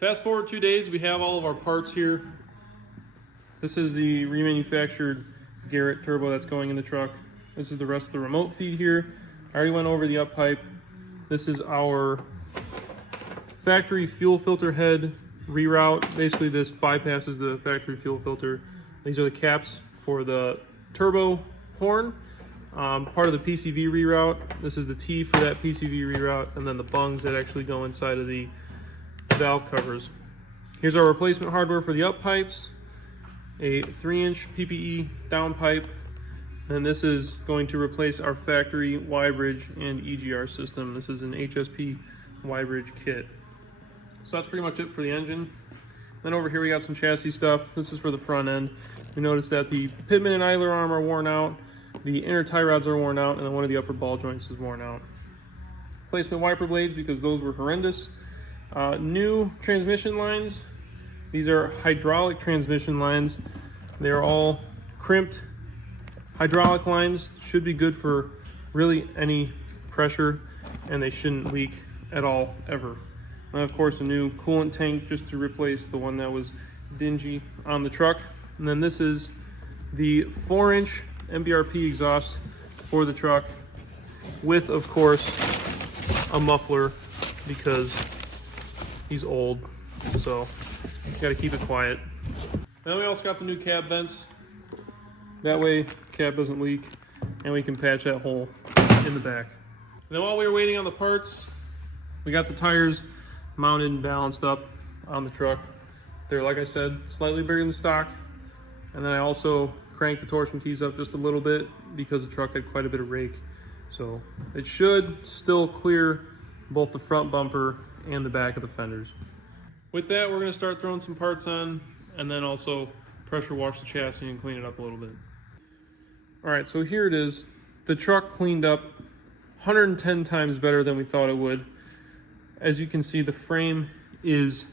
Fast forward 2 days, we have all of our parts here. This is the remanufactured Garrett turbo that's going in the truck. This is the rest of the remote feed here. I already went over the up pipe. This is our factory fuel filter head reroute. Basically this bypasses the factory fuel filter. These are the caps for the turbo horn. Part of the PCV reroute. This is the T for that PCV reroute, and then the bungs that actually go inside of the valve covers. Here's our replacement hardware for the up pipes, a 3-inch PPE down pipe, and this is going to replace our factory Y-bridge and EGR system. This is an HSP Y-bridge kit. So that's pretty much it for the engine. Then over here we got some chassis stuff. This is for the front end. We noticed that the pitman and idler arm are worn out, the inner tie rods are worn out, and then one of the upper ball joints is worn out. Replacement wiper blades because those were horrendous. New transmission lines. These are hydraulic transmission lines. They're all crimped hydraulic lines. Should be good for really any pressure, and they shouldn't leak at all ever. And of course a new coolant tank just to replace the one that was dingy on the truck. And then this is the 4-inch MBRP exhaust for the truck with, of course, a muffler because he's old, so got to keep it quiet. Then we also got the new cab vents. That way cab doesn't leak and we can patch that hole in the back. And then while we were waiting on the parts, we got the tires mounted and balanced up on the truck. They're, like I said, slightly bigger than stock. And then I also cranked the torsion keys up just a little bit because the truck had quite a bit of rake. So it should still clear both the front bumper and the back of the fenders. With that, we're going to start throwing some parts on and then also pressure wash the chassis and clean it up a little bit. All right, so here it is. The truck cleaned up 110 times better than we thought it would. As you can see, the frame is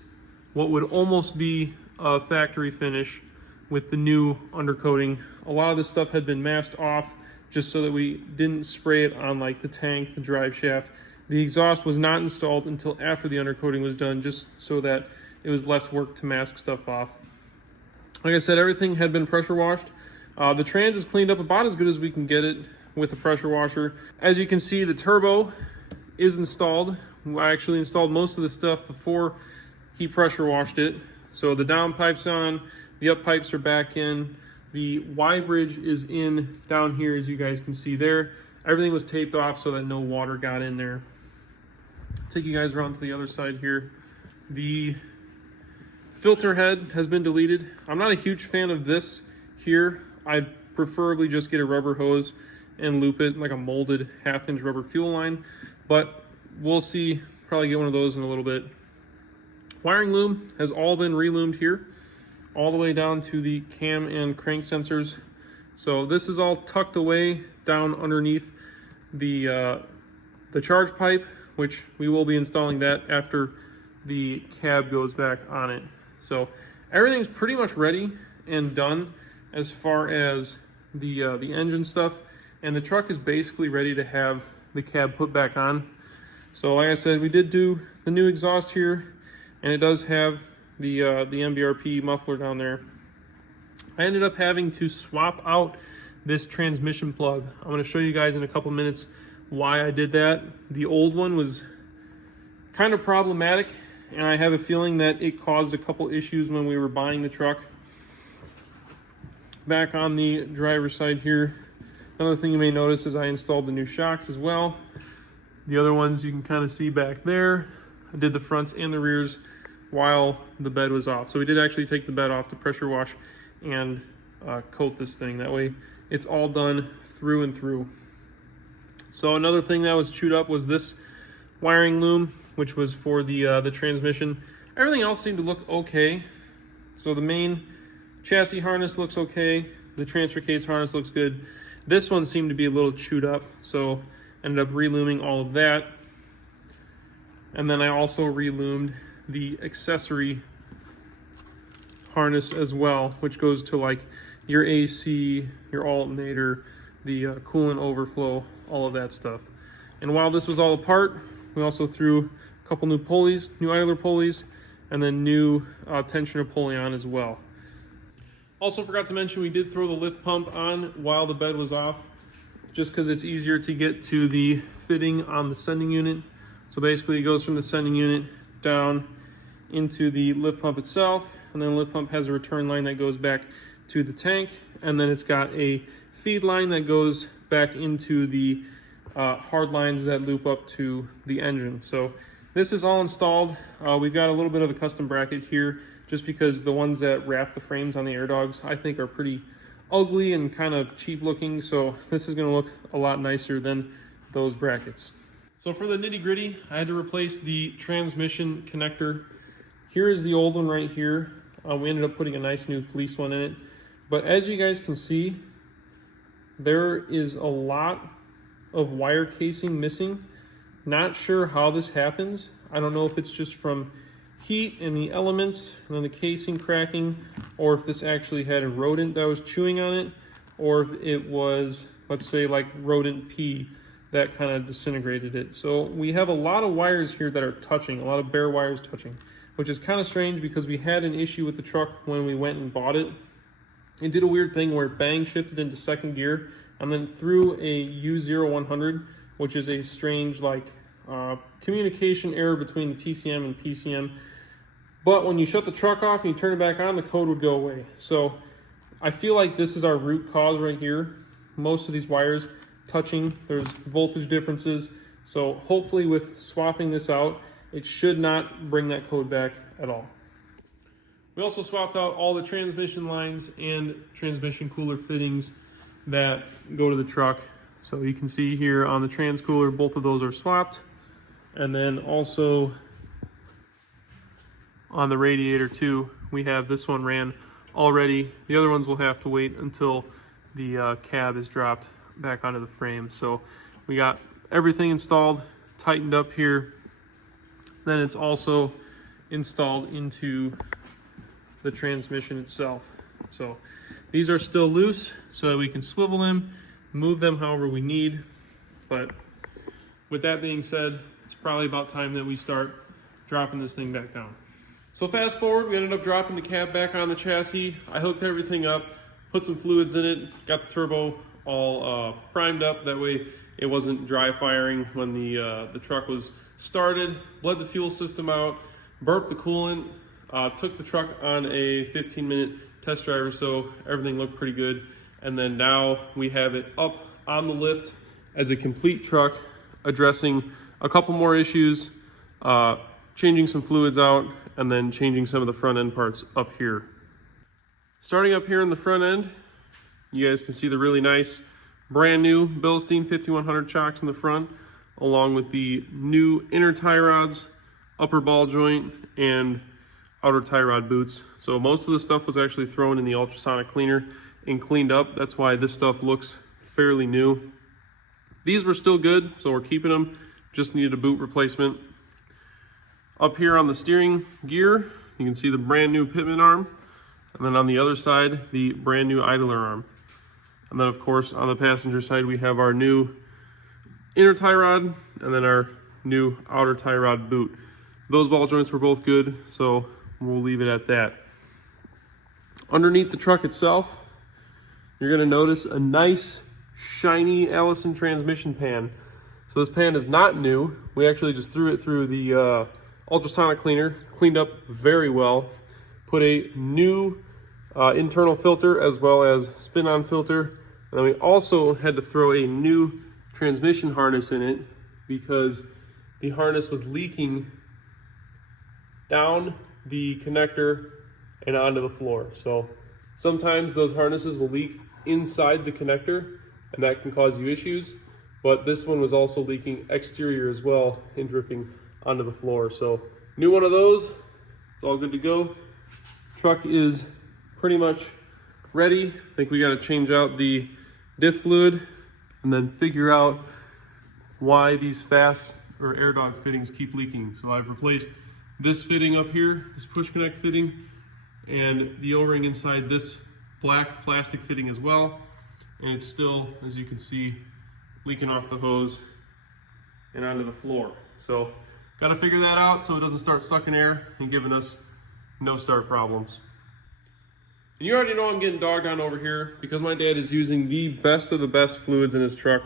what would almost be a factory finish with the new undercoating. A lot of this stuff had been masked off just so that we didn't spray it on like the tank, the drive shaft. The exhaust was not installed until after the undercoating was done, just so that it was less work to mask stuff off. Like I said, everything had been pressure washed. The trans is cleaned up about as good as we can get it with a pressure washer. As you can see, the turbo is installed. I actually installed most of the stuff before he pressure washed it. So the down pipe's on, the up pipes are back in, the Y bridge is in down here, as you guys can see there. Everything was taped off so that no water got in there. Take you guys around to the other side here. The filter head has been deleted. I'm not a huge fan of this here. I'd preferably just get a rubber hose and loop it like a molded 1/2-inch rubber fuel line, but we'll see, probably get one of those in a little bit. Wiring loom has all been reloomed here, all the way down to the cam and crank sensors. So this is all tucked away down underneath the charge pipe, which we will be installing that after the cab goes back on it. So everything's pretty much ready and done as far as the engine stuff, and the truck is basically ready to have the cab put back on. So like I said, we did do the new exhaust here, and it does have the MBRP muffler down there. I ended up having to swap out this transmission plug. I'm going to show you guys in a couple minutes why I did that. The old one was kind of problematic, and I have a feeling that it caused a couple issues when we were buying the truck. Back on the driver's side here, another thing you may notice is I installed the new shocks as well. The other ones you can kind of see back there. I did the fronts and the rears while the bed was off. So we did actually take the bed off to pressure wash and coat this thing. That way it's all done through and through. So another thing that was chewed up was this wiring loom, which was for the transmission. Everything else seemed to look okay. So the main chassis harness looks okay. The transfer case harness looks good. This one seemed to be a little chewed up, so ended up relooming all of that. And then I also reloomed the accessory harness as well, which goes to like your AC, your alternator, the coolant overflow, all of that stuff. And while this was all apart, we also threw a couple new pulleys, new idler pulleys, and then new tensioner pulley on as well. Also forgot to mention we did throw the lift pump on while the bed was off, just because it's easier to get to the fitting on the sending unit. So basically it goes from the sending unit down into the lift pump itself, and then the lift pump has a return line that goes back to the tank, and then it's got a feed line that goes back into the hard lines that loop up to the engine. So this is all installed. We've got a little bit of a custom bracket here, just because the ones that wrap the frames on the Air Dogs I think are pretty ugly and kind of cheap looking, so this is going to look a lot nicer than those brackets. So for the nitty gritty, I had to replace the transmission connector. Here is the old one right here. We ended up putting a nice new fleece one in it, but as you guys can see, there is a lot of wire casing missing. Not sure how this happens. I don't know if it's just from heat and the elements and then the casing cracking, or if this actually had a rodent that was chewing on it, or if it was, let's say, like rodent pee that kind of disintegrated it. So we have a lot of wires here that are touching, a lot of bare wires touching, which is kind of strange because we had an issue with the truck when we went and bought it. It did a weird thing where it bang shifted into second gear and then threw a U0100, which is a strange like communication error between the TCM and PCM. But when you shut the truck off and you turn it back on, the code would go away. So I feel like this is our root cause right here. Most of these wires touching, there's voltage differences. So hopefully with swapping this out, it should not bring that code back at all. We also swapped out all the transmission lines and transmission cooler fittings that go to the truck. So you can see here on the trans cooler, both of those are swapped. And then also on the radiator too, we have this one ran already. The other ones will have to wait until the cab is dropped back onto the frame. So we got everything installed, tightened up here. Then it's also installed into the transmission itself. So these are still loose so that we can swivel them, move them however we need. But with that being said, it's probably about time that we start dropping this thing back down. So fast forward, we ended up dropping the cab back on the chassis. I hooked everything up, put some fluids in it, got the turbo all primed up. That way it wasn't dry firing when the truck was started. Bled the fuel system out, burped the coolant, took the truck on a 15-minute test drive or so. Everything looked pretty good. And then now we have it up on the lift as a complete truck, addressing a couple more issues, changing some fluids out, and then changing some of the front end parts up here. Starting up here in the front end, you guys can see the really nice brand new Bilstein 5100 chocks in the front, along with the new inner tie rods, upper ball joint, and outer tie rod boots. So most of the stuff was actually thrown in the ultrasonic cleaner and cleaned up. That's why this stuff looks fairly new. These were still good, so we're keeping them. Just needed a boot replacement. Up here on the steering gear, you can see the brand new pitman arm. And then on the other side, the brand new idler arm. And then of course, on the passenger side, we have our new inner tie rod and then our new outer tie rod boot. Those ball joints were both good, so we'll leave it at that. Underneath the truck itself, you're gonna notice a nice, shiny Allison transmission pan. So this pan is not new. We actually just threw it through the ultrasonic cleaner, cleaned up very well, put a new internal filter as well as spin-on filter. And then we also had to throw a new transmission harness in it because the harness was leaking down the connector and onto the floor. So sometimes those harnesses will leak inside the connector and that can cause you issues, but this one was also leaking exterior as well and dripping onto the floor. So new one of those, it's all good to go. Truck is pretty much ready. I think we got to change out the diff fluid and then figure out why these FAST or AirDog fittings keep leaking. So I've replaced this fitting up here, this push connect fitting, and the O-ring inside this black plastic fitting as well. And it's still, as you can see, leaking off the hose and onto the floor. So got to figure that out so it doesn't start sucking air and giving us no start problems. And you already know I'm getting dogged on over here because my dad is using the best of the best fluids in his truck.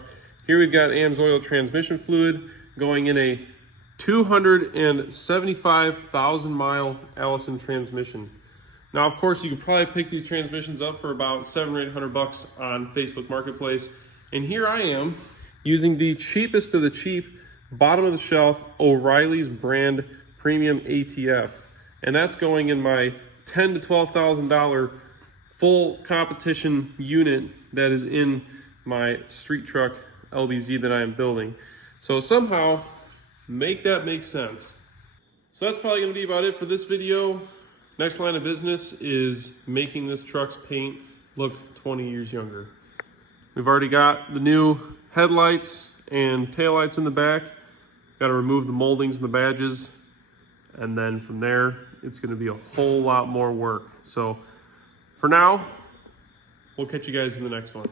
Here we've got AMSOIL transmission fluid going in a 275,000 mile Allison transmission. Now, of course, you can probably pick these transmissions up for about $700 or $800 on Facebook Marketplace. And here I am using the cheapest of the cheap, bottom of the shelf O'Reilly's brand premium ATF. And that's going in my $10,000 to $12,000 full competition unit that is in my street truck LBZ that I am building. So somehow make that make sense. So that's probably going to be about it for this video. Next line of business is making this truck's paint look 20 years younger. We've already got the new headlights and taillights in the back. Got to remove the moldings and the badges. And then from there, it's going to be a whole lot more work. So for now, we'll catch you guys in the next one.